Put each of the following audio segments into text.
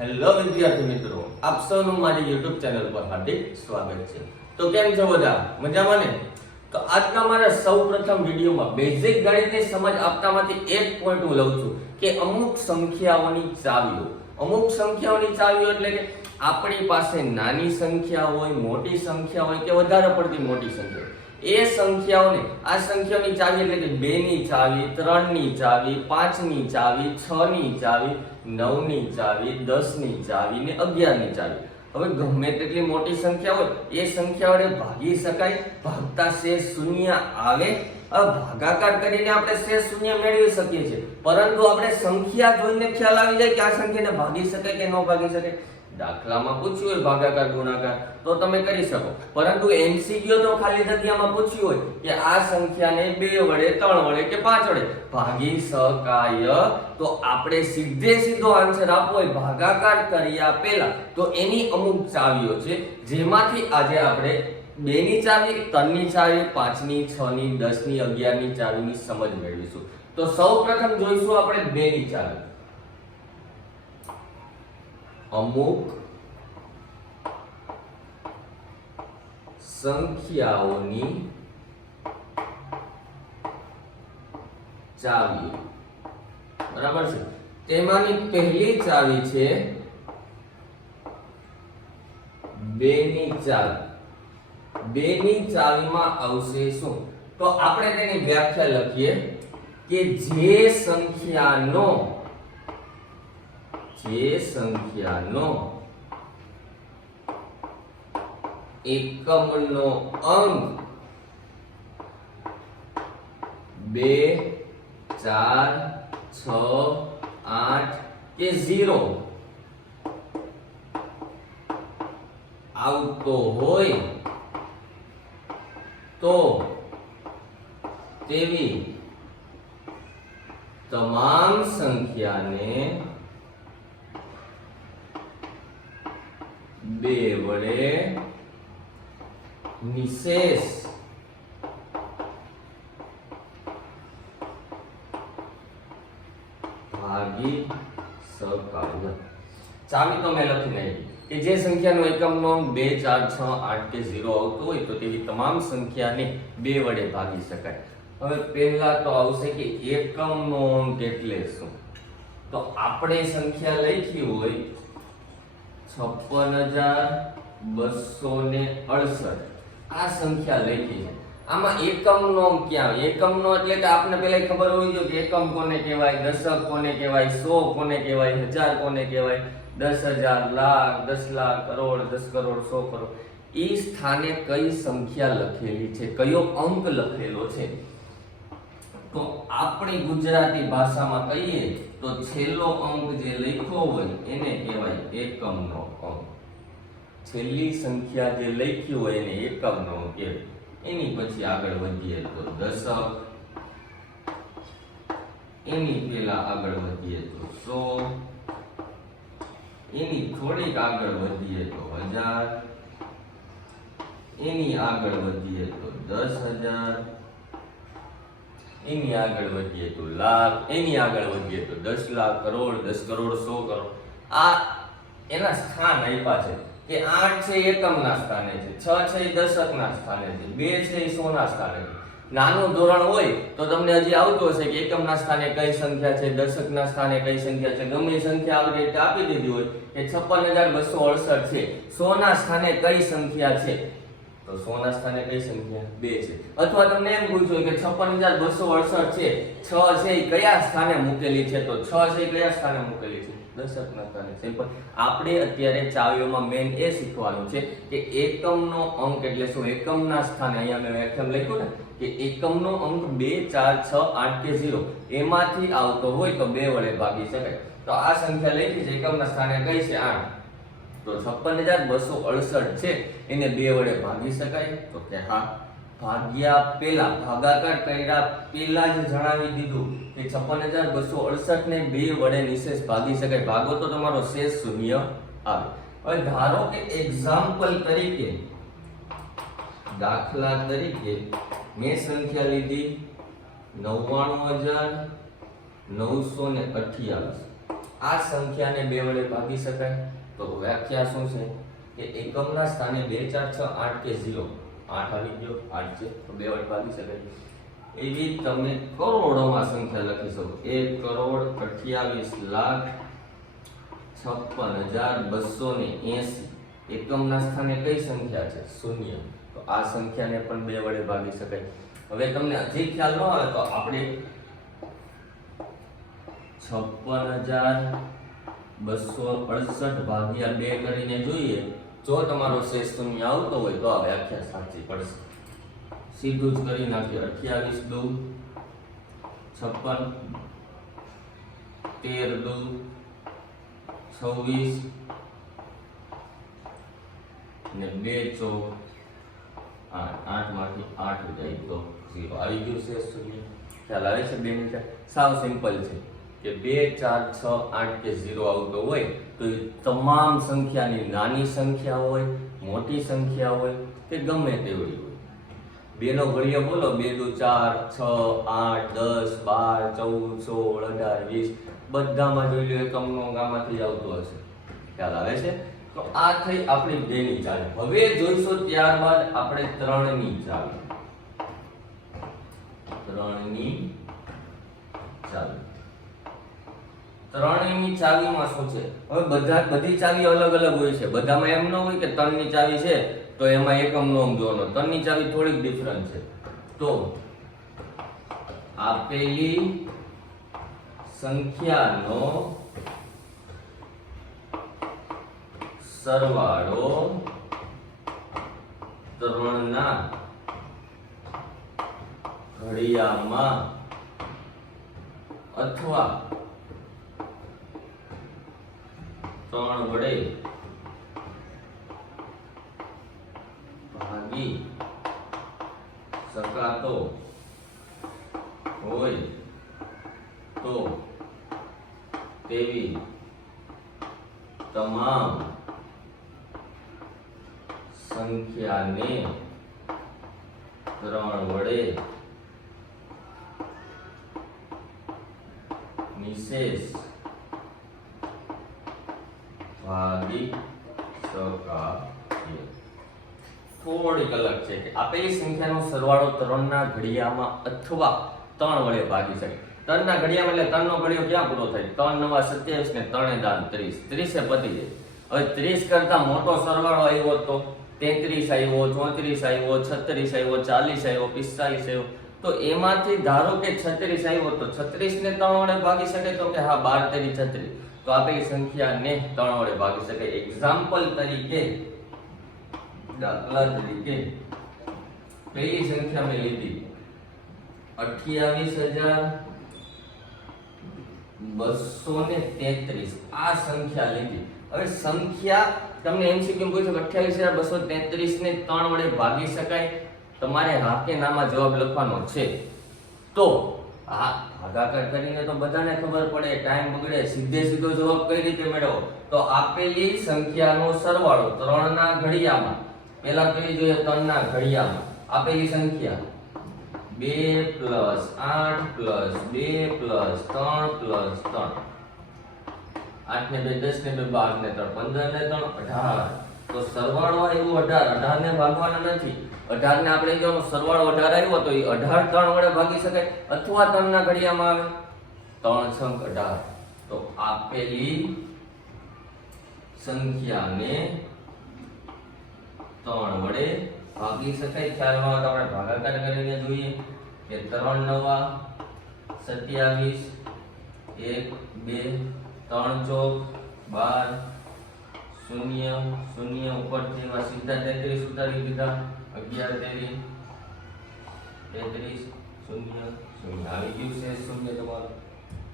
Hello વિદ્યાર્થી મિત્રો, આપ સૌનું મારી YouTube ચેનલ પર હાર્દિક સ્વાગત છે। તો કેમ છો બધા? મજામાં ને? તો આજના મારા સૌપ્રથમ વિડિયોમાં બેઝિક ગણિતની સમજ આપતામાંથી એક પોઈન્ટ હું લઉં છું કે અમુક સંખ્યાઓની ચાવીઓ એટલે કે આપણી પાસે નાની સંખ્યા હોય, મોટી સંખ્યા હોય કે વધારે પડતી મોટી સંખ્યા, એ સંખ્યાઓને આ સંખ્યાઓની ચાવી એટલે કે 2 ની ચાવી, 3 ની ચાવી, 5 ની ચાવી, 6 ની ચાવી, 9 ની ચાવી, 10 ની ચાવી ને 11 ની ચાવી। હવે ગમે તેટલી મોટી સંખ્યા હોય એ સંખ્યા વડે ભાગી શકાય, ભાગતા શેષ શૂન્ય આવે। ભાગાકાર કરીને આપણે શેષ શૂન્ય મેળવી શકીએ છીએ, પરંતુ આપણે સંખ્યા જોઈને ખ્યાલ આવી જાય કે આ સંખ્યાને ભાગી શકાય કે ન ભાગી શકાય। દાખલામાં પૂછ્યું હોય ભાગાકાર ગુણાકાર તો તમે કરી શકો, પરંતુ એમસીક્યુ તો ખાલી જગ્યામાં પૂછ્યું હોય કે આ સંખ્યાને 2 વડે, 3 વડે કે 5 વડે ભાગી શકાય, તો આપણે સીધો આન્સર આપવો હોય ભાગાકાર કર્યા પહેલા તો એની અમુક ચાવીઓ છે, જેમાંથી આજે આપણે 2 ની ચાવી, 3 ની ચાવી, 5 ની, 6 ની, 10 ની, 11 ની ચાવીની સમજ મેળવીશું। તો સૌપ્રથમ જોઈશું આપણે 2 ની ચાવી। અમુક સંખ્યાઓની ચાવી, બરાબર છે। તેમાંની પહેલી ચાવી છે 2 ની ચાવી। 2 ની ચાવીમાં આવશે શું? તો આપણે તેની વ્યાખ્યા લખીએ કે જે સંખ્યાનો એકમનો અંક 2, 4, 6, 8 કે 0 આવતો હોય તો તેવી તમામ સંખ્યાને 2 વડે નિશેષ ભાગી શકાય। ચાવી તો મેં લખી નાખી કે જે સંખ્યાનો એકમનો અંક 2, 4, 6, 8 કે 0 આવતો હોય તો તેવી તમામ સંખ્યાને 2 વડે ભાગી શકાય। હવે પહેલા તો આવશે કે એકમનો અંક એટલે શું? તો આપણે સંખ્યા લખી હોય 56,268 આ સંખ્યા લખી છે, આમાં એકમનો અંક ક્યાં આવે? એકમનો એટલે કે આપને પહેલા ખબર હોવી જોઈએ કે એકમ કોને કહેવાય, દશક કોને કહેવાય, 100 કોને કહેવાય, 1000 કોને કહેવાય, 10,000, લાખ, 10 લાખ, કરોડ, 10 કરોડ, 100 કરોડ। એ સ્થાને કઈ સંખ્યા લખેલી છે, કયો અંક લખેલો છે? તો આપણી ગુજરાતી ભાષામાં કહીએ તો છેલ્લો અંક જે લખ્યો હોય એને કહેવાય એકમનો અંક। છેલ્લી સંખ્યા જે લખી હોય એને એકમનો અંક કહેવાય। એની પછી આગળ વધીએ તો દશક, એની પહેલા આગળ વધીએ તો 100, એની થોડીક આગળ વધીએ તો 1000, એની આગળ વધીએ તો 10,000, એની આગળ વધીએ તો લાખ, એની આગળ વધીએ તો 10 લાખ, કરોડ, 10 કરોડ, 100 કરોડ। આ એના સ્થાન આપ્યા છે કે 8 છે એકમના સ્થાને છે, 6 છે એ દશકના સ્થાને છે, 2 છે એ 100 ના સ્થાને છે। નાનું ધોરણ હોય તો તમને હજી આવતું હશે કે એકમના સ્થાને કઈ સંખ્યા છે, દશકના સ્થાને કઈ સંખ્યા છે, ગમે એ સંખ્યા આવી રીતે આપી દીધી હોય કે 56,268 છે, 100 ના સ્થાને કઈ સંખ્યા છે? તો 100 ના સ્થાને કઈ સંખ્યા? 2 છે। અથવા તમને એમ પૂછ્યું કે 56,268 છે, 6 છે એ કયા સ્થાને મૂકેલી છે? તો 6 છે એ કયા સ્થાને મૂકેલી છે? દશકના સ્થાને। સિમ્પલ। આપણે અત્યારે ચાવીઓમાં મેઈન એ શીખવાનું છે કે એકમનો અંક એટલે શું? એકમના સ્થાને અહીંયા મેં વ્યાખ્યાન લખ્યું ને કે એકમનો અંક 2, 4, 6, 8 કે 0 એમાંથી આવતો હોય તો 2 વડે ભાગી શકાય। તો આ સંખ્યા લખી છે એકમના સ્થાને કઈ છે? 8। તો 56,268 છે એને 2 વડે ભાગી શકાય? તો કે હા। ભાગ્યા પહેલા, ભાગાકાર કર્યા પહેલા જ જણાવી દીધું કે 56,268 ને 2 વડે નિશેષ ભાગી શકાય। ભાગો તો તમારો શેષ શૂન્ય આવે। હવે ધારો કે એક્ઝામ્પલ તરીકે, દાખલા તરીકે મેં સંખ્યા લીધી 99,928 આ સંખ્યાને 2 વડે ભાગી શકાય? તો વ્યાખ્યા શું છે કે એકમના સ્થાને 2 4 6 8 કે 0, 8 આવી ગયો, 8 છે તો 2 વડે ભાગી શકાય. એવી તમે કરોડોમાં સંખ્યા લખી શકો. 1,28,56,280. એકમના સ્થાને કઈ સંખ્યા છે? 0. તો આ સંખ્યાને પણ 2 વડે ભાગી શકાય. હવે તમને હજી ખ્યાલ ન આવે તો આપણે 56,268 ભાગ્યા 2 કરીને જોઈએ. જો તમારો શેષ શૂન્ય આવતો હોય તો આ વ્યાખ્યા સાચી પડશે. સીધું જ કરી નાખીએ. 28 દુ 56, 13 દુ 26 ને 2 ચોક 8, 8 માંથી 8 જાય તો 0 આવી ગયું શેષ શૂન્ય. ખ્યાલ આવે છે? 2 મિનિટ. સાવ સિમ્પલ છે કે 2 4 6 8 કે 0 આવતો હોય તો એ તમામ સંખ્યાની નાની સંખ્યા હોય, મોટી સંખ્યા હોય કે ગમે તેવડી હોય. 2 નો ઘડિયો બોલો. 2 દુ 4 6 8 10 12 14 16 18 20 બધામાં જોઈ લો એકમનો ગામાંથી જ આવતો હશે. ખ્યાલ આવે છે? તો આ થઈ આપણી 2 ની ચાવી. હવે જોઈશું ત્યારબાદ આપણે 3 ની ચાવી. 3 ની ચાવી. 3 ની ચાવીમાં શું છે? હવે બધી ચાવી અલગ અલગ હોય છે. બધામાં એમ ન હોય કે 3 ની ચાવી છે તો એમાં એકમનો અંક જોવાનો. 3 ની ચાવી થોડીક ડિફરન્ટ છે. તો આપેલી સંખ્યાનો સરવાળો 3 ના ઘડિયામાં અથવા 3 વડે ભાગી શકાતો હોય તો તેવી તમામ સંખ્યાને 3 વડે નિશેષ ભાગી શકાય. થોડીક અલગ છે કે આપેલી સંખ્યાનો સરવાળો 3 ના ઘડિયામાં અથવા 3 વડે ભાગી શકાય. 3 ના ઘડિયામાં એટલે 3 નો ઘડિયો ક્યાં પૂરો થાય? 3 9 27 ને 3 દાન 30. 30 પતી જાય. હવે 30 કરતા મોટો સરવાળો આવ્યો તો 33 આવ્યો, 34 આવ્યો, 36 આવ્યો, 40 આવ્યો, 45 આવ્યો. તો એમાંથી ધારો કે 36 આવ્યો તો 36 ને 3 વડે ભાગી શકે? તો કે હા, 12 તેરી 36. તો આપેલી સંખ્યાને 3 વડે ભાગી શકાય. એક્ઝામ્પલ તરીકે, દાખલા તરીકે પહેલી સંખ્યા મેં લીધી 28,233. આ સંખ્યા લીધી. હવે સંખ્યા તમને એમસીક્યુ પૂછ્યું કે 28,233 ને 3 વડે ભાગી શકાય? તમારે હા કે નામાં જવાબ લખવાનો છે. તો આ ભાગાકાર કરીને તો બધાને ખબર પડે, ટાઈમ બગડે. સીધો જવાબ કઈ રીતે મેળવો? તો આપેલી સંખ્યાનો સરવાળો 3 ના ઘડિયામાં, પહેલા કઈ જોઈએ? 3 ના ઘડિયામાં આપેલી સંખ્યા 2 + 8 + 2 + 3 + 3. 8 ને 2 10 ને 2 12 ને 3 15 ને 3 18. તો સરવાળો આવ્યો 18. 18 ને ભાગવાના નથી. 18 ને આપણે જો સરવાળો 18 આવ્યો તો એ 18 3 વડે ભાગી શકાય અથવા 3 ના ઘડિયામાં આવે. 3 છંક 18. તો આપેલી સંખ્યાને 3 વડે ભાગી શકાય. ખ્યાલ ન હોય તો આપણે ભાગાકાર કરીને જોઈએ કે 3 9 27, 1 2 3 ચોક 12, 0 0 ઉપરથી એમાં સીધા 33 ઉતારી દીધા. 11 તેરી 33 0 0 આવી ગયું છે શૂન્ય. તમારો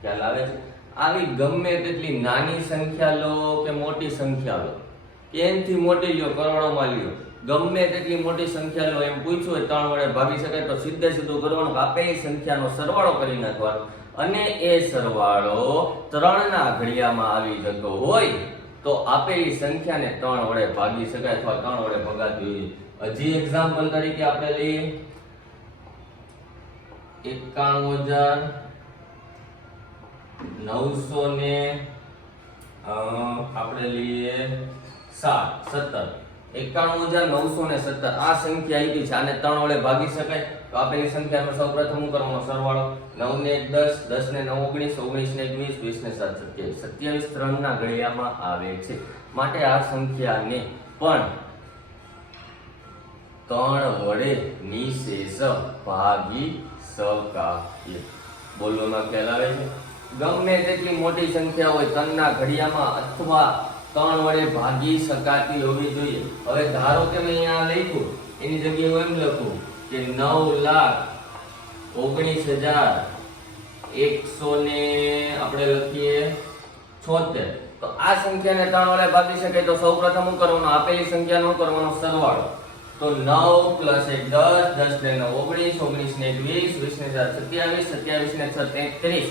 ખ્યાલ આવે છે? આવી ગમે તેટલી નાની સંખ્યા લો કે મોટી સંખ્યા લો, કે એનથી મોટી લ્યો, કરોડોમાં લ્યો, ગમે તેટલી મોટી સંખ્યા લો, એમ પૂછ્યું હોય 3 વડે ભાગી શકાય તો સીધું કરવાનું. આપેલી સંખ્યાનો સરવાળો કરી નાખવાનો અને એ સરવાળો 3 ના ઘડિયામાં આવી જતો હોય તો આપેલી સંખ્યાને 3 વડે ભાગી શકાય અથવા 3 વડે ભગાતી હોય. હજી એક્ઝામ્પલ તરીકે આપણે લઈએ 91,999 આપણે લઈએ 7 17 91,917 આ સંખ્યા આવી છે. આને 3 વડે ભાગી શકાય. તો આપેલી સંખ્યાનો સૌપ્રથમ શું કરવાનો? સરવાળો. 9 ને 1 10, 10 ને 9 19, 19 ને 1 20, 20 ને 7 27. 27 3 ના ઘડિયામાં આવે છે. માટે આ સંખ્યાને પણ 3 વડે નિશેષ ભાગી શકાય. બોલવામાં ખ્યાલ આવે છે? ગમે તેટલી મોટી સંખ્યા હોય 3 ના ઘડિયામાં અથવા 3 વડે ભાગી શકાતી હોવી જોઈએ. હવે ધારો કે મેં અહીંયા લખ્યું એની જગ્યાએ હું એમ લખું કે 9,19,100 ને આપણે લખીએ 76. તો આ સંખ્યાને 3 વડે ભાગી શકાય તો સૌપ્રથમ શું કરવાનું? આપેલી સંખ્યાનો કરવાનો સરવાળો. તો 9 + 1 10, 10 ને 9 19, 19 ને 1 20, 20 ને 4 27, 27 ને 6 33.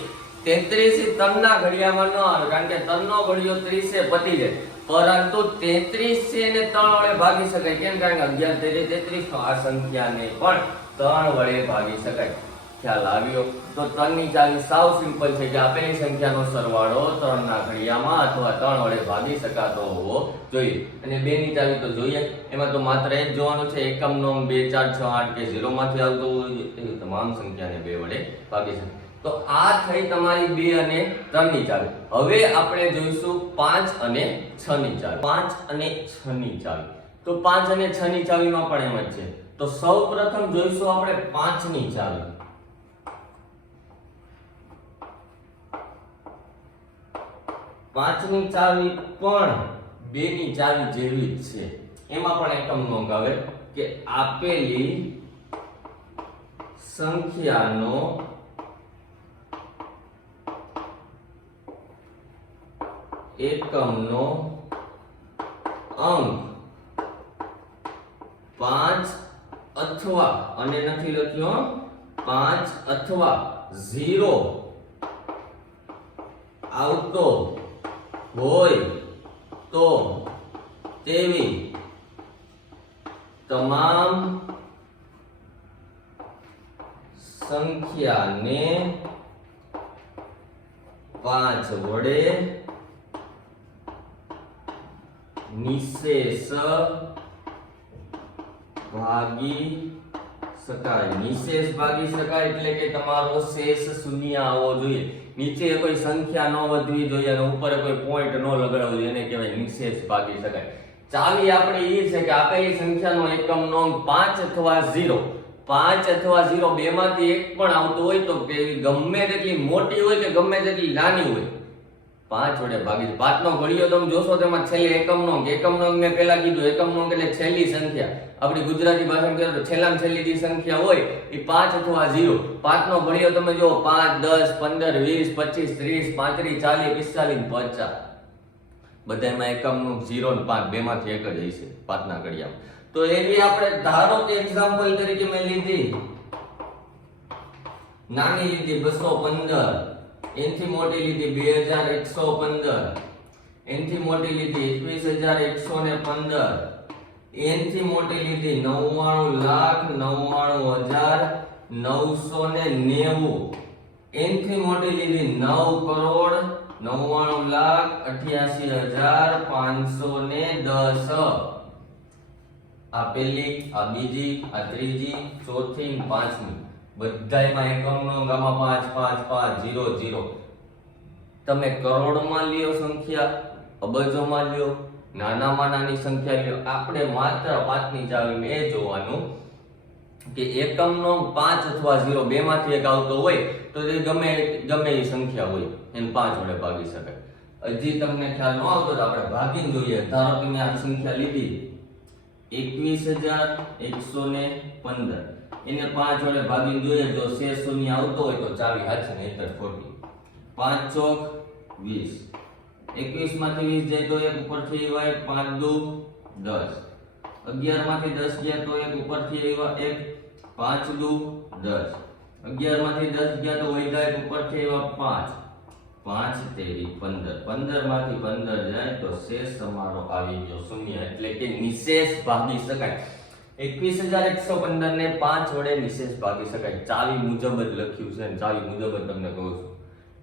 33 3 ના ઘડિયામાં ન આવે કારણ કે 3 નો ઘડિયો 30 એ પતી જાય. પરંતુ 33 છે એને 3 વડે ભાગી શકાય. કેમ? કારણ કે 11 33 તો આ સંખ્યાને પણ 3 વડે ભાગી શકાય. ખ્યાલ આવ્યો? તો 3 ની ચાવી સાવ સિમ્પલ છે કે આપેલી સંખ્યાનો સરવાળો 3 ના ઘડિયામાં અથવા 3 વડે ભાગી શકાતો હોવો જોઈએ. અને 2 ની ચાવી તો જોઈએ. એમાં તો માત્ર એ જ જોવાનું છે એકમ નો 2 4 6 8 કે 0 માંથી આવતો હોવો જોઈએ. એ તમામ સંખ્યાને 2 વડે ભાગી શકાય. તો આ થઈ તમારી 2 અને 3 ની ચાવી. હવે આપણે જોઈશું 5 અને 6 ની ચાવી. 5 અને 6 ની ચાવી. તો 5 અને 6 ની ચાવીમાં પણ એમ જ છે. તો સૌપ્રથમ જોઈશું આપણે 5 ની ચાવી. 5 ની ચાવી પણ 2 ની ચાવી જેવી જ છે. એમાં પણ એકમ નોંધ આવે કે આપેલી સંખ્યાનો એકમનો અંક 5 અથવા અને નથી લખ્યો 5 અથવા 0 આવતો હોય તો તેવી તમામ સંખ્યાને 5 વડે નિશેષ ભાગી શકાય. નિશેષ ભાગી શકાય એટલે કે તમારો શેષ શૂન્ય આવવો જોઈએ. નીચે કોઈ સંખ્યા ન વધવી જોઈએ અને ઉપર કોઈ પોઈન્ટ ન લગાડવો જોઈએ. એને કહેવાય નિશેષ ભાગી શકાય. ચાવી આપણે એ છે કે આપેલી સંખ્યાનો એકમ નો 5 અથવા 0, 5 અથવા 0 બેમાંથી એક પણ આવતો હોય તો ગમે તેટલી મોટી હોય કે ગમે તેટલી નાની હોય 5 વડે ભાગી. 5 નો ઘડિયો તમે જોશો તેમાં છેલ્લે એકમ નો મેં પહેલા કીધું એકમ નો એટલે છેલ્લી સંખ્યા. આપણી ગુજરાતી ભાષામાં કહીએ તો છેલ્લામાં છેલ્લી જે સંખ્યા હોય એ 5 અથવા 0. 5 નો ઘડિયો તમે જો 5 10 15 20 25 30 35 40 45 50 બધામાં એકમ નું 0 અને 5 બેમાંથી એક જ હશે 5 ના ઘડિયામાં. તો એવી આપણે ધારો કે એક્ઝામ્પલ તરીકે મેં લીધી નાની લીધી 215, એનથી મોટી લીધી 2115, એનથી મોટી લીધી 21,115, એનથી મોટી લીધી 99,99,990, એનથી મોટી લીધી 9,88,510. આ પહેલી, આ બીજી, આ ત્રીજી, ચોથી, પાંચમી બધાયમાં એકમનો ગામા 5 5 5 0 0. તમે કરોડમાં લ્યો સંખ્યા, અબજોમાં લ્યો, નાનામાં નાની સંખ્યા લ્યો, આપણે માત્ર 5 ની ચાવીમાં એ જોવાનું કે એકમનો 5 અથવા 0 બેમાંથી એક આવતો હોય તો તે ગમે એ સંખ્યા હોય એને 5 વડે ભાગી શકાય. હજી તમને ખ્યાલ ન આવતો તો આપણે ભાગીને જોઈએ. ધારો કે મેં આ સંખ્યા લીધી 21,115, એને 5 વડે ભાગીને જોઈએ. જો શેષ શૂન્ય આવતો હોય તો ચાવી હાથે નહીતર ખોટી. 5 ચોક 20, 21 માંથી 20 જાય તો એક ઉપરથી આવ્યા 5 દુ 10, 11 માંથી 10 ગયા તો એક ઉપરથી આવ્યા 1, 5 દુ 10, 11 માંથી 10 ગયા તો વધ્યા એક ઉપરથી આવ્યા 5, 5 તેરી 15, 15 માંથી 15 જાય તો શેષ તમારો આવી ગયો શૂન્ય. એટલે કે નિશેષ ભાગી શકાય. 21,115 ને 5 વડે નિશેષ ભાગી શકાય. ચાવી મુજબ જ લખ્યું છે અને ચાવી મુજબ જ તમને કહું છું.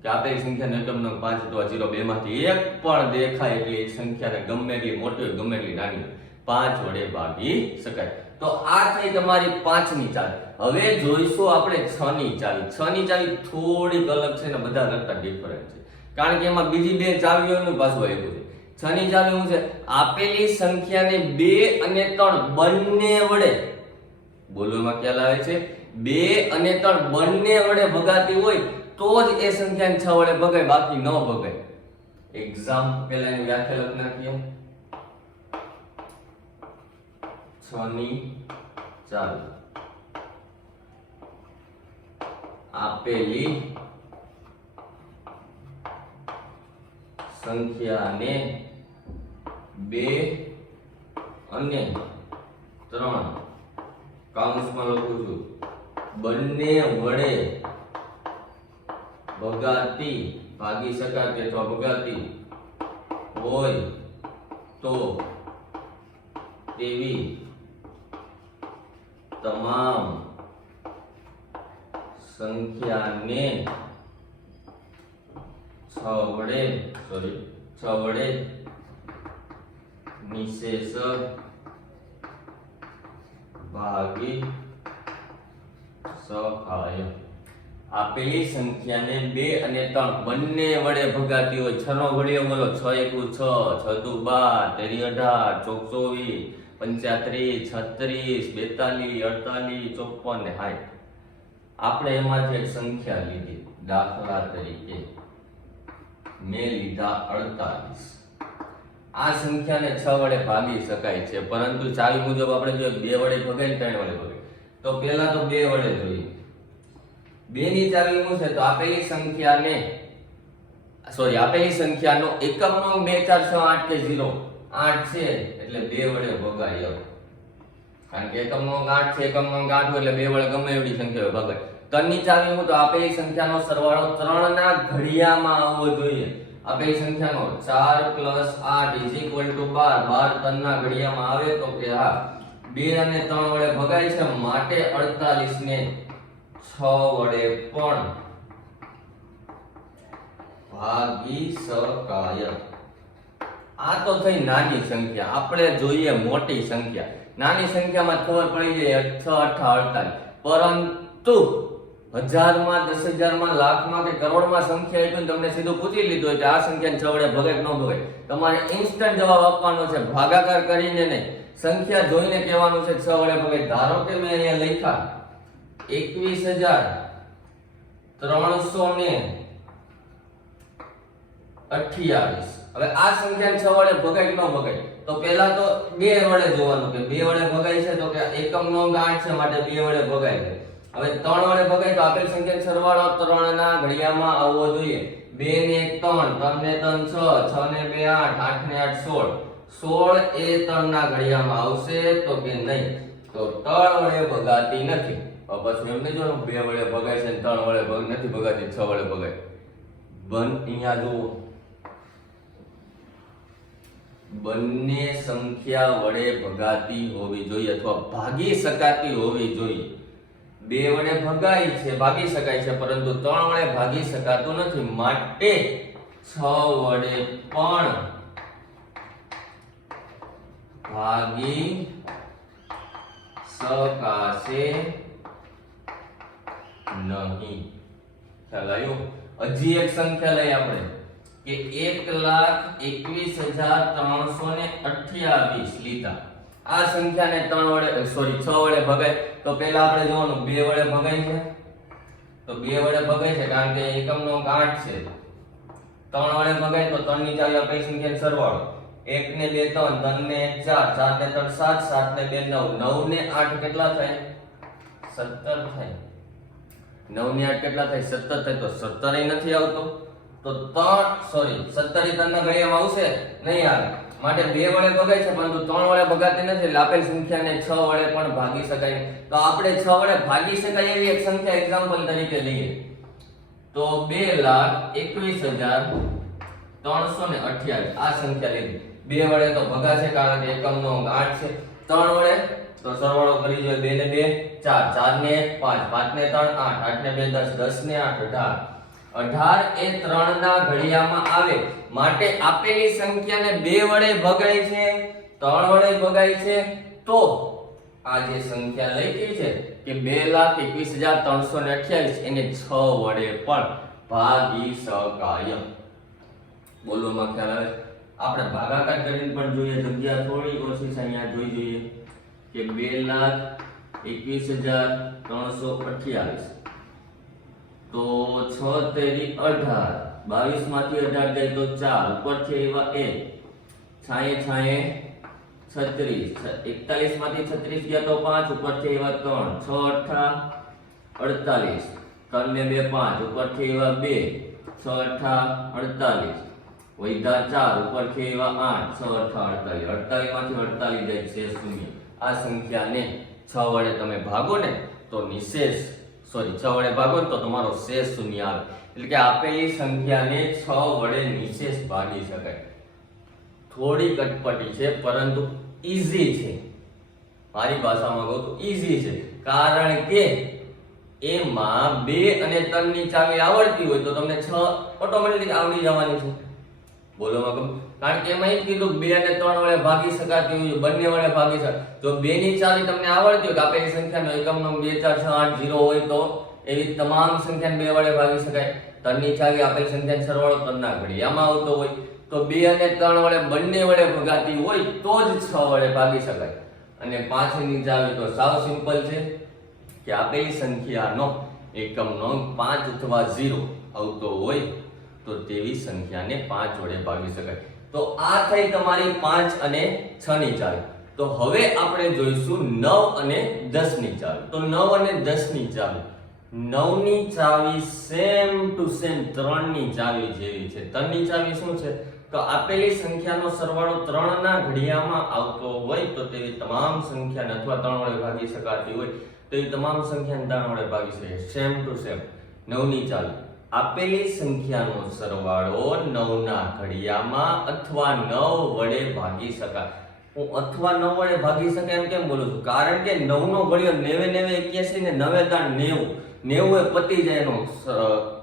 કે આપેલી સંખ્યાનો એકમનો 5 અથવા 0 બેમાંથી એક પણ દેખાય એટલે એ સંખ્યાને ગમે એટલી મોટી હોય ગમે એટલી નાની 5 વડે ભાગી શકાય. તો આ થઈ તમારી 5 ની ચાવી. હવે જોઈશું આપણે 6 ની ચાવી. 6 ની ચાવી થોડીક અલગ છે ને બધા કરતા ડિફરન્ટ છે, કારણ કે એમાં બીજી બે ચાવીઓનું પાછું આવ્યું છે. 6 ની ચાવી શું છે? આપેલી સંખ્યાને 2 અને 3 બંને વડે, બોલવામાં ખ્યાલ આવે છે, 2 અને 3 બંને વડે ભગાતી હોય તો જ એ સંખ્યાને 6 વડે ભગાય, બાકી ન ભગાય. એક્ઝામ પહેલા એની વ્યાખ્યા લખી નાખીએ. 6 ની ચાવી આપેલી સંખ્યાને 2 અને 3 કૌંસમાં લખું છું બંને વડે ભગાતી, ભાગી શકાતી અથવા ભગાતી હોય તો તેવી તમામ સંખ્યાને 6 વડે નિશેષ ભાગી શકાય. આપેલી સંખ્યાને 2 અને 3 બંને વડે ભગાતી હોય, 6 નો ઘડિયો બોલો, 6 એકુ 6, 6 દુ 12, 13 18, 24, 35, 36, 42, 48, 54 ને 60. આપણે એમાંથી એક સંખ્યા લીધી. દાખલા તરીકે મેં લીધા 48. આ સંખ્યાને 6 વડે ભાગી શકાય છે, પરંતુ ચાવી મુજબ આપણે જો 2 વડે ભગાય 3 વડે ભગાય. તો પહેલા તો 2 વડે જોઈએ. 2 ની ચાવી શું છે? તો આપેલી સંખ્યાનો એકમનો 2 4 6 8 કે 0 8 છે એટલે 2 વડે ભગાય. કારણ કે એકમનો અંક 8 છે, એકમનો અંક 8 હોય એટલે 2 વડે ગમે એવી સંખ્યા ભગાય. 3 ની ચાવી શું? તો આપેલી સંખ્યાનો સરવાળો 3 ના ઘડિયામાં આવવો જોઈએ. આપેલી સંખ્યાનો 4 + 8 = 12. 12 3 ના ઘડિયામાં આવે તો કે હા 2 અને 3 વડે ભગાય છે, માટે 48 ને 6 વડે પણ ભાગી શકાય. આ તો થઈ નાની સંખ્યા. આપણે જોઈએ મોટી સંખ્યા. નાની સંખ્યામાં ખબર પડી જાય 6 8 48, પરંતુ 1000 માં 10000 માં લાખમાં કે કરોડમાં સંખ્યા એટલે તમને સીધું પૂછી લીધું હોય કે આ સંખ્યાને 6 વડે ભગાય કે ન ભગાય, તમારે ઇન્સ્ટન્ટ જવાબ આપવાનો છે, ભાગાકાર કરીને નહીં, સંખ્યા જોઈને કહેવાનું છે 6 વડે ભગાય. ધારો કે મેં અહીંયા લખ્યા 21328. હવે આ સંખ્યાને 6 વડે ભગાય કે ન ભગાય? તો પહેલા તો 2 વડે જોવાનું કે 2 વડે ભગાય છે તો કે એકમનો અંક 8 છે માટે 2 વડે ભગાય છે. હવે 3 વડે ભગાય તો આપેલ સંખ્યાનો સરવાળો 3 ના ઘડિયામાં આવવો જોઈએ. 2 ને 1 3, 3 ને 3 6, 6 ને 2 8, 8 ને 8 16. 16 એ 3 ના ઘડિયામાં આવશે તો કે નહીં? તો 3 વડે ભગાતી નથી. પછી એમ નહીં જોવાનું 2 વડે ભગાય છે 3 વડે નથી ભગાતી, 6 વડે ભગાય. અહીંયા જુઓ, બંને સંખ્યા વડે ભગાતી હોવી જોઈએ અથવા ભાગી શકાતી હોવી જોઈએ. 2 વડે ભગાય છે, ભાગી શકાય છે, પરંતુ 3 વડે ભાગી શકાતું નથી, માટે 6 વડે પણ ભાગી શકાશે નહીં. ખ્યાલ આવ્યો? હજી એક સંખ્યા લઈ આપણે કે 1,21,328 લીધા. આ સંખ્યાને 6 વડે ભગાય તો પહેલા આપણે જોવાનું 2 વડે ભગાય છે. તો 2 વડે ભગાય છે કારણ કે એકમનો અંક 8 છે. 3 વડે ભગાય તો 3 ની ચાવી આપેલી સંખ્યાનો સરવાળો 1 ને 2 3, 3 ને 4, 4 ને 3 7, 7 ને 2 9, 9 ને 8 કેટલા થાય? 17 થાય. 9 ને 8 કેટલા થાય? 17 થાય. તો 17 ય નથી આવતો. તો 17 ય ના ઘડિયામાં આવશે નહીં આવે, માટે 2 વડે ભગાય છે પરંતુ 3 વડે ભગાતી નથી, એટલે આપેલ સંખ્યાને 6 વડે પણ ભાગી શકાય. તો આપણે 6 વડે ભાગી શકાય એવી એક સંખ્યા એક્ઝામ્પલ તરીકે લઈએ તો 2,21,328 આ સંખ્યા લીધી. 2 વડે તો ભગાશે કારણ કે એકમનો અંક 8 છે. 3 વડે તો સરવાળો કરી જોઈએ. 2 ને 2 4, 4 ને 1 5, 5 ને 3 8, 8 ને 2 10, 10 ને 8 18. 18 એ 3 ના ઘડિયામાં આવે માટે આપેલી સંખ્યાને 2 વડે ભગાય છે, 3 વડે ભગાય છે, તો આ જે સંખ્યા લખી છે કે 2,21,328 એને 6 વડે પણ ભાગી શકાય. બોલવામાં ખ્યાલ આવે? આપણે ભાગાકાર કરીને પણ જોઈએ, જગ્યા થોડી ઓછી છે, અહીંયા જોઈ જોઈએ કે 2,21,328 તો 6 તેરી 18, 22 માંથી 18 જાય તો 4, ઉપરથી એવા 1, છાંયે છાંયે 36, 41 માંથી 36 ગયા તો 5, ઉપરથી એવા 3, 6 અઠા 48, 3 ને 2 5, ઉપરથી એવા 2, 6 અઠા 48, વૈધા 4, ઉપરથી એવા 8, 6 અઠા 48, 48 માંથી 48 જાય છે 0. આ સંખ્યાને 6 વડે તમે ભાગો ને તો નિશેષ 6 વડે ભાગો ને તો તમારો શેષ 0 આવે. એટલે કે આપેલી સંખ્યાને 6 વડે નિશેષ ભાગી શકાય. થોડી કટપટી છે પરંતુ ઈઝી છે. મારી ભાષામાં કહું તો ઈઝી છે, કારણ કે એમાં 2 અને 3 ની ચાવી આવડતી હોય તો તમને 6 ઓટોમેટિક આવડી જવાની છે. બોલોમાં કહું, કારણ કે એમાં એ કીધું 2 અને 3 વડે ભાગી શકાતી હોય, બંને વડે ભાગી શકાય. જો 2 ની ચાવી તમને આવડતી હોય કે આપેલી સંખ્યાનો એકમનો 2 4 6 8 0 હોય તો એવી તમામ સંખ્યાને 2 વડે ભાગી શકાય. 3 ની ચાવી આપેલી સંખ્યાનો સરવાળો 3 ના ઘડિયામાં આવતો હોય તો 2 અને 3 વડે બંને વડે ભગાતી હોય તો જ 6 વડે ભાગી શકાય. અને 5 ની ચાવી તો સાવ સિમ્પલ છે કે આપેલી સંખ્યાનો એકમનો 5 અથવા 0 આવતો હોય તો તેવી સંખ્યાને 5 વડે ભાગી શકાય. તો આ થઈ તમારી 5 અને 6 ની ચાવી. તો હવે આપણે જોઈશું 9 અને 10 ની ચાવી. તો 9 અને 10 ની ચાવી, 9 ની ચાવી સેમ ટુ સેમ 3 ની ચાવી જેવી છે. 3 ની ચાવી શું છે? તો આપેલી સંખ્યાનો સરવાળો 3 ના ઘડિયામાં આવતો હોય તો તેવી તમામ સંખ્યાને અથવા 3 વડે ભાગી શકાતી હોય તો એ તમામ સંખ્યાને 3 વડે ભાગી શકાય. સેમ ટુ સેમ 9 ની ચાવી, આપેલી સંખ્યાનો સરવાળો 9 ના ઘડિયામાં અથવા 9 વડે ભાગી શકાય. હું અથવા 9 વડે ભાગી શકાય એમ કેમ બોલું છું? કારણ કે 9 નો ઘડિયો 9 9 81 ને 9 3 90 એ પતી જાય એનો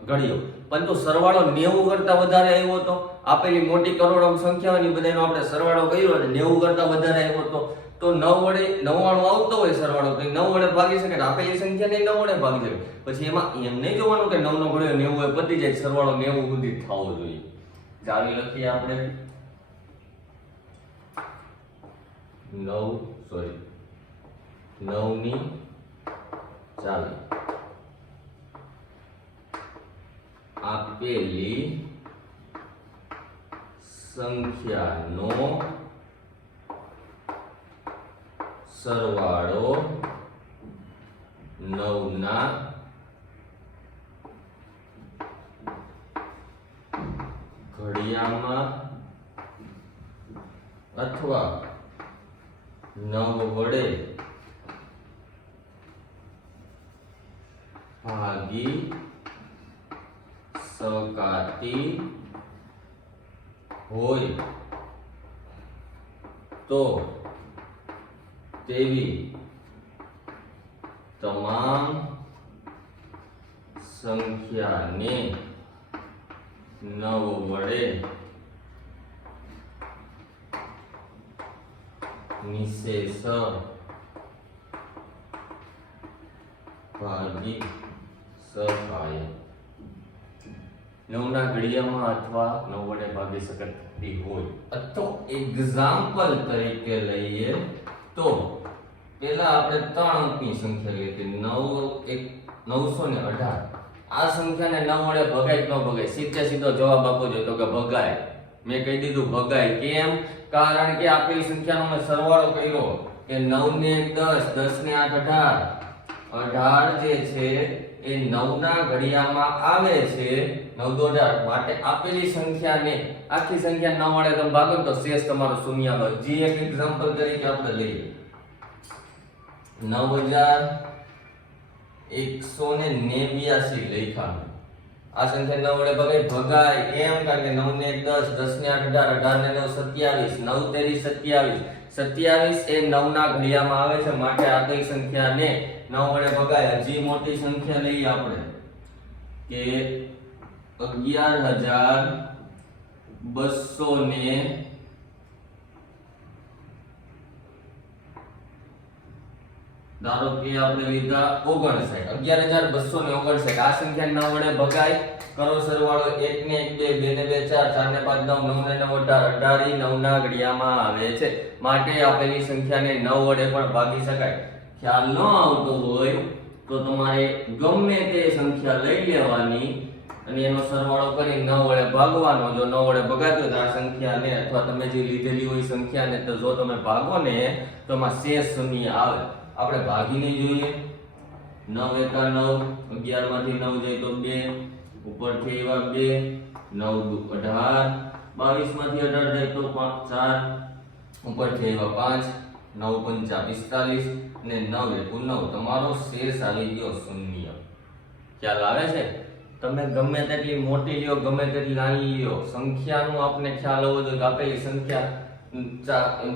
ઘડિયો, પરંતુ સરવાળો 90 કરતા વધારે આવ્યો તો આપેલી મોટી કરોડો સંખ્યાઓની બધાનો આપણે સરવાળો કર્યો અને 90 કરતા વધારે આવ્યો તો 9 વડે 99 આવતો હોય સરવાળો તો 9 વડે ભાગી શકે. આપેલી સંખ્યાને 9 વડે ભાગી શકે. પછી એમાં એમ નહીં જોવાનું કે 9 નો ઘડિયો 90 એ પતી જાય, સરવાળો 90 સુધી થવો જોઈએ. ચાવી લખીએ આપણે 9 ની ચાવી. આપેલી સંખ્યાનો સરવાળો 9 ના ઘડિયામાં અથવા 9 વડે ભાગી શકાતી હોય તો તેવી તમામ સંખ્યાને 9 વડે નિશેષ ભાગી શકાય. 9 ના ઘડિયામાં અથવા 9 વડે ભાગી શકાતી હોય. તો એક્ઝામ્પલ તરીકે લઈએ તો પેલા આપણે 3 અંકની સંખ્યા લીધી 918. આ સંખ્યાને 9 વડે ભગાય કે ન ભગાય? સીધો જવાબ આપો છો તો કે ભગાય. મેં કહી દીધું ભગાય. કેમ? કારણ કે આપેલી સંખ્યાનો મેં સરવાળો કર્યો કે 9 ને 10, 10 ને 8 18 જે છે એ 9 ના ઘડિયામાં આવે છે. 9 દો 18 માટે આપેલી સંખ્યાને આખી સંખ્યા 9 વડે તમે ભાગો તો શેષ તમારો શૂન્ય આવે. જે એક એક્ઝામ્પલ તરીકે આપણે લઈએ 9189 લખ્યા. આ સંખ્યા 9 વડે ભગાય કેમ? કારણ કે 9 ને 10, 10 ને 8 18, 18 ને 9 27, 9 તેરી 27, 27 એ 9 ના ઘડિયામાં આવે છે માટે આપેલી સંખ્યાને 9 વડે ભગાય. હજી મોટી સંખ્યા લઈએ આપણે કે 11,200 ધારો કે આપણે લીધા 59, 11,259. આ સંખ્યા 9 વડે ભગાય. કરો સરવાળો. 1 ને 1 2, 2 ને 2 4, 4 ને 5 9, 9 ને 9 18, 18 9 ના ઘડિયામાં આવે છે. માટે આપેલી સંખ્યાને 9 વડે પણ ભાગી શકાય. ખ્યાલ ન આવતો હોય તો તમારે ગમે તે સંખ્યા લઈ લેવાની અને એનો સરવાળો કરી 9 વડે ભાગવાનો. જો 9 વડે ભગાતો તો આ સંખ્યાને અથવા તમે જે લીધેલી હોય સંખ્યાને તો જો તમે ભાગો ને તો એમાં શેષ શૂન્ય આવે. આપણે ભાગીને જોઈએ. 9 એકા 9, 11 માંથી 9 જાય તો 2, ઉપરથી એવા 2, 9 દુ 18, 22 માંથી 18 જાય તો 4, ઉપરથી એવા 5, 9 પંચા 45 ને 9 એકુ 9. તમારો શેષ આવી ગયો શૂન્ય. ખ્યાલ આવે છે? તમે ગમે તેટલી મોટી લ્યો ગમે તેટલી નાની લ્યો, સંખ્યાનો આપને ખ્યાલ હોવો જોઈએ કે આપેલી સંખ્યા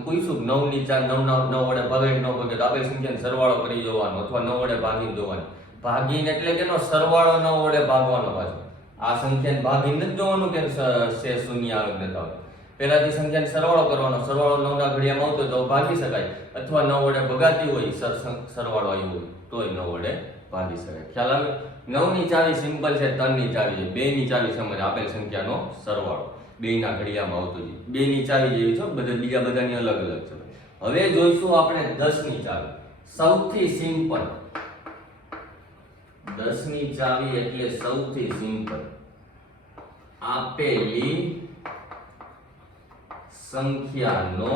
પૂછ્યું 9 ની 4 9 વડે ભાગે ન ભાગે તો આપેલી સંખ્યાનો સરવાળો કરી જોવાનો અથવા 9 વડે ભાગી જોવાનો. ભાગીને એટલે કે એનો સરવાળો 9 વડે ભાગવાનો. પાછો આ સંખ્યાને ભાગીને જ જોવાનું કે શેષ શૂન્ય આવે કે નતા આવે. પહેલાથી સંખ્યાનો સરવાળો કરવાનો. સરવાળો 9 ના ઘડિયામાં આવતો તો ભાગી શકાય અથવા 9 વડે ભગાતી હોય સરવાળો આવ્યો હોય તોય 9 વડે ભાગી શકાય. ખ્યાલ આવે? 9 ની ચાવી સિમ્પલ છે, 3 ની ચાવી છે. 2 ની ચાવી સમજ આપેલ સંખ્યાનો સરવાળો 2 ના ઘડિયામાં આવતો છે. 2 ની ચાવી જેવી છે, બીજા બધાની અલગ અલગ છે. હવે જોઈશું આપણે 10 ની ચાવી. સૌથી સિમ્પલ 10 ની ચાવી એટલે સૌથી સિમ્પલ. આપેલી સંખ્યાનો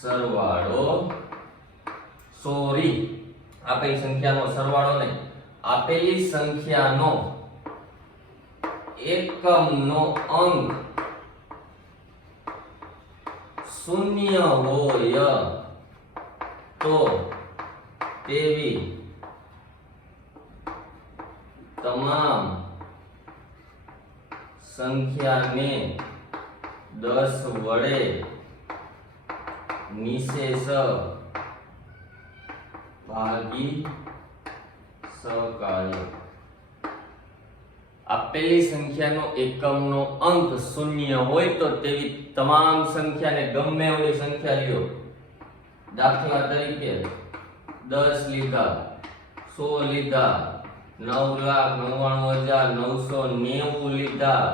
સરવાળો, સોરી આપેલી સંખ્યાનો સરવાળો નહીં, આપેલી સંખ્યાનો એકમનો અંક શૂન્ય હોય તો તેવી તમામ સંખ્યાને 10 વડે નિશેષ ભાગી શકાય. આપેલી સંખ્યાનો એકમનો અંક શૂન્ય હોય તો તેવી તમામ સંખ્યાને ગમે એવી સંખ્યા લ્યો. દાખલા તરીકે 10 લીધા, 100 લીધા, 9,99,990 લીધા,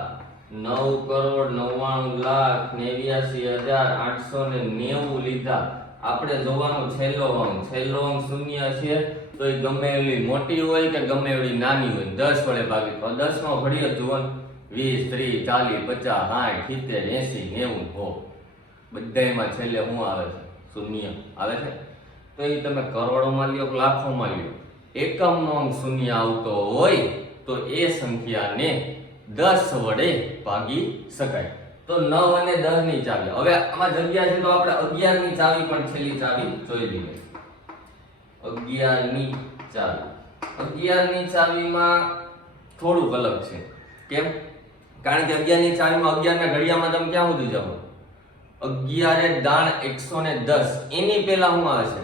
9,99,89,890 લીધા. આપણે જોવાનું છેલ્લો અંક. છેલ્લો અંક શૂન્ય છે તો એ ગમે એવી મોટી હોય કે ગમે એવી નાની હોય 10 વડે ભાગી. તો 10 નો ઘડિયો જુઓ, 20 30 40 50 60 70 80 90 બધાયમાં છેલ્લે શું આવે છે? શૂન્ય આવે છે. તો એ તમે કરોડોમાં લ્યો કે લાખોમાં લ્યો, એકમનો અંક શૂન્ય આવતો હોય તો એ સંખ્યાને 10 વડે ભાગી શકાય. તો 9 અને 10 ની ચાવી. હવે આમાં જગ્યા છે તો આપણે 11 ની ચાવી પણ છેલ્લી ચાવી જોઈ લઈએ. 11 ની ચાવી. 11 ની ચાવીમાં થોડુંક અલગ છે. કેમ? કારણ કે 11 ની ચાવીમાં 11 ના ઘડિયામાં તમે ક્યાં સુધી જાઓ? 11 દાણ 110. એની પહેલા શું આવે છે?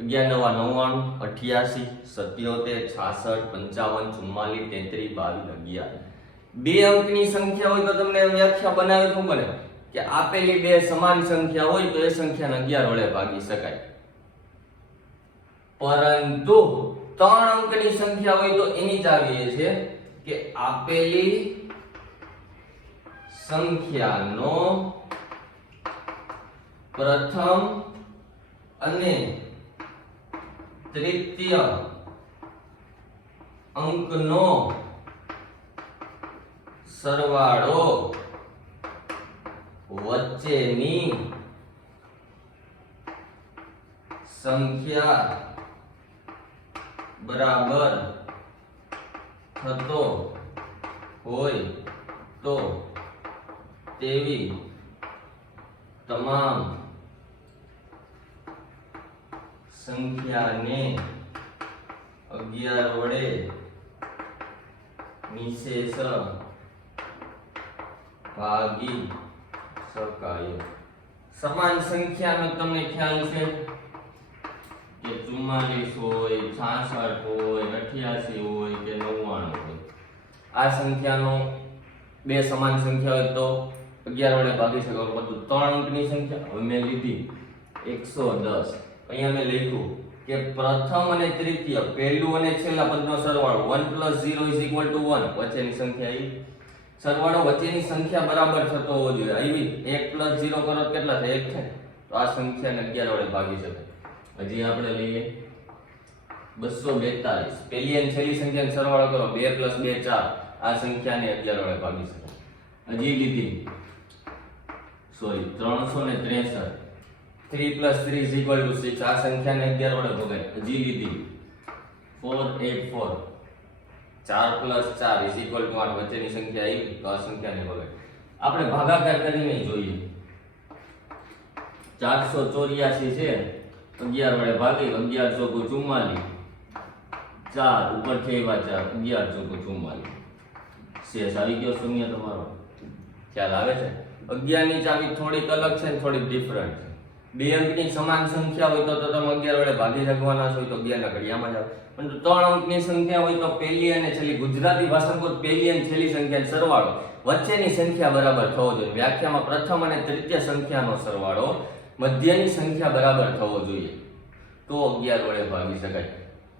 11 નવા 99 88 77 56 55 44 33 22 11. બે અંકની સંખ્યા હોય તો તમને વ્યાખ્યા બનાવે તો બને કે આપેલી બે સમાન સંખ્યા હોય તો એ સંખ્યાને 11 વડે ભાગી શકાય. પરંતુ 3 અંકની સંખ્યા હોય તો એની ચાવી એ છે કે આપેલી સંખ્યાનો પ્રથમ અને તૃતીય અંકનો સરવાળો વચ્ચેની સંખ્યા બરાબર થતો હોય તો તેવી તમામ સંખ્યાને 11 વડે નિશેષ ભાગી શકાય. સમાન સંખ્યાનો તમને ખ્યાલ છે કે 44 હોય, 66 હોય, 88 હોય કે 99 હોય, આ સંખ્યાનો બે સમાન સંખ્યા હોય તો 11 વડે ભાગી શકો. બધું 3 અંકની સંખ્યા. હવે મેં લીધી 110. અહીંયા મેં લખ્યું કે પ્રથમ અને તૃતીય, પહેલું અને છેલ્લા પદનો સરવાળો 1 + 0 = 1. વચ્ચેની સંખ્યા એ સરવાળો વચ્ચેની સંખ્યા બરાબર થતો હોવો જોઈએ. આવી 1 + 0 કરો કેટલા થાય? 1 થાય. તો આ સંખ્યાને 11 વડે ભાગી શકાય. હજી આપણે લઈએ 242. પહેલી અને છેલ્લી સંખ્યાનો સરવાળો કરો 2 + 2 = 4. આ સંખ્યાને 11 વડે ભાગી શકાય. હજી લીધી 363. 3 + 3 = 6. આ સંખ્યાને 11 વડે ભગાય. હજી લીધી 484. 4 + 4 = 8. વચ્ચેની સંખ્યા આવી તો આ સંખ્યાને ભગાય. આપણે ભાગાકાર કરીને જોઈએ. 484 છે, 11 વડે ભાગી 11 × 44. 4 ઉપરથી આવ્યા 4, 11 × 44. શેષ આવી ગયો શૂન્ય. તમારો ખ્યાલ આવે છે? 11 ની ચાવી થોડીક અલગ છે ને થોડીક ડિફરન્ટ છે. બે અંકની સમાન સંખ્યા હોય તો તમે 11 વડે ભાગી શકવાના છો, તો 2 ના ઘડિયામાં જાવ. પરંતુ 3 અંકની સંખ્યા હોય તો પહેલી અને છેલ્લી, ગુજરાતી ભાષામાં પહેલી અને છેલ્લી સંખ્યાનો સરવાળો વચ્ચેની સંખ્યા બરાબર થવો જોઈએ. વ્યાખ્યામાં પ્રથમ અને તૃતીય સંખ્યાનો સરવાળો મધ્યની સંખ્યા બરાબર થવો જોઈએ તો 11 વડે ભાગી શકાય.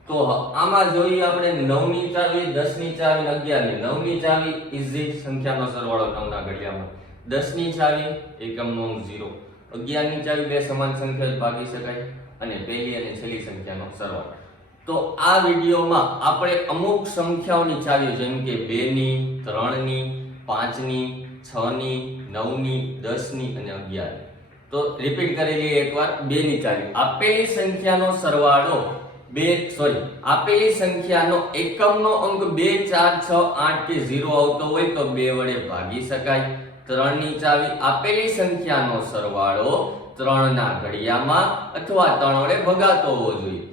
તો આમાં જોઈએ આપણે 9 ની ચાવી, 10 ની ચાવી, 11 ની. 9 ની ચાવી ઇઝી સંખ્યાનો સરવાળો 9 ના ઘડિયામાં. 10 ની ચાવી એકમનો અંક 0. 11 ની ચાવી બે સમાન સંખ્યા ભાગી શકાય અને પહેલી અને છેલ્લી સંખ્યાનો સરવાળો. તો આ વિડિયોમાં આપણે અમુક સંખ્યાઓની ચાવી જેમ કે 2 ની, 3 ની, 5 ની, 6 ની, 9 ની, 10 ની અને 11 ની. તો રિપીટ કરી લઈએ એકવાર. 2 ની ચાવી, આપેલી સંખ્યાનો સરવાળો આપેલી સંખ્યાનો એકમનો અંક 2, 4, 6, 8 કે 0 આવતો હોય તો 2 વડે ભાગી શકાય. 3 ની ચાવી, આપેલી સંખ્યાનો સરવાળો 3 ના ઘડિયામાં અથવા 3 વડે ભગાતો હોવો જોઈએ.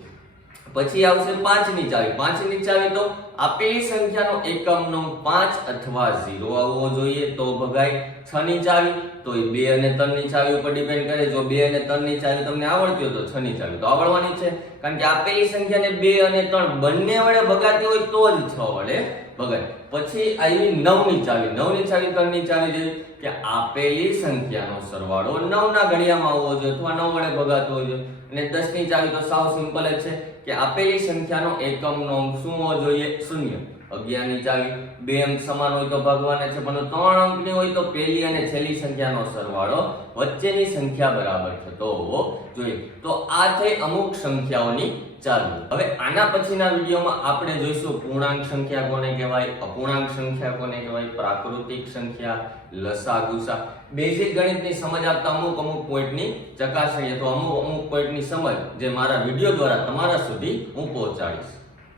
પછી આવશે 5 ની ચાવી. 5 ની ચાવી તો આપેલી સંખ્યાનો એકમનો 5 અથવા 0 આવવો જોઈએ તો ભગાય. 6 ની ચાવી તો 2 અને 3 ની ચાવી ઉપર ડિપેન્ડ કરે. જો 2 અને 3 ની ચાવી તમને આવડતી હોય તો 6 ની ચાવી તો આવડવાની છે, કારણ કે આપેલી સંખ્યાને 2 અને 3 બંને વડે ભગાતી હોય તો જ 6 વડે ભગાય. પછી આવી 9 ની ચાવી. 9 ની ચાવી 3 ની ચાવી જેવી કે આપેલી સંખ્યાનો સરવાળો 9 ના ઘડિયામાં આવવો જોઈએ અથવા 9 વડે ભગાતો હોય છે. અને 10 ની ચાવી તો સાવ સિમ્પલ જ છે કે આપેલી સંખ્યાનો એકમનો અંક શું હોવો જોઈએ? 0. 11 ની ચાવી બે અંક સમાન હોય તો ભાગવાના છે, પણ 3 અંકની હોય તો પહેલી અને છેલ્લી સંખ્યાનો સરવાળો વચ્ચેની સંખ્યા બરાબર થતો હોવો જોઈએ. તો આ થઈ અમુક સંખ્યાઓની ચાવી. હવે આના પછીના વિડીયોમાં આપણે જોઈશું પૂર્ણાંક સંખ્યા કોને કહેવાય, અપૂર્ણાંક સંખ્યા કોને કહેવાય, પ્રાકૃતિક સંખ્યા, લસા ગુસા. બેઝિક ગણિતની સમજ આપતા અમુક પોઈન્ટની ચકાસણી અથવા અમુક પોઈન્ટની સમજ જે મારા વિડીયો દ્વારા તમારા સુધી હું પહોંચાડીશ.